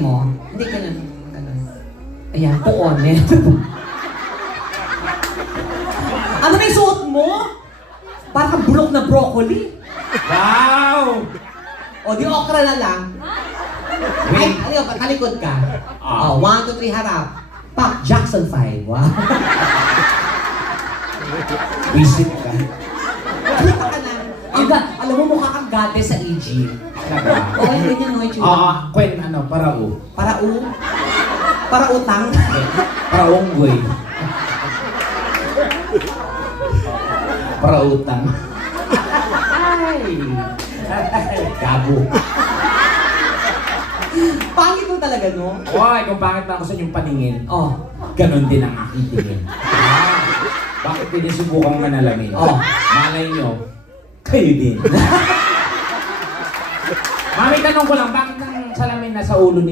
mo, hindi ka ganun. Ayan, puon eh. Ano na yung suot mo? Parang bulok na broccoli. Wow! O, di okra na lang. Ay, ano, talikod ka. Oh, 1, 2, 3, harap. Pak, Jackson 5. Wow. Visit ka. Kita ka na. Alam mo, mukha kang gate sa EG. O, ay, ganyan no, yung Kwen, ano, parao. Para utang. Paraong way. Parautang. Ay! Gabo. Pangit mo talaga, no? Hoy, kung pangit na ako sa inyong paningin, Oh. ganon din ang aking tingin. Bakit hindi subukang manalamin? Oh. Malay nyo, kayo din. Mami, tanong ko lang, bakit ang salamin nasa ulo ni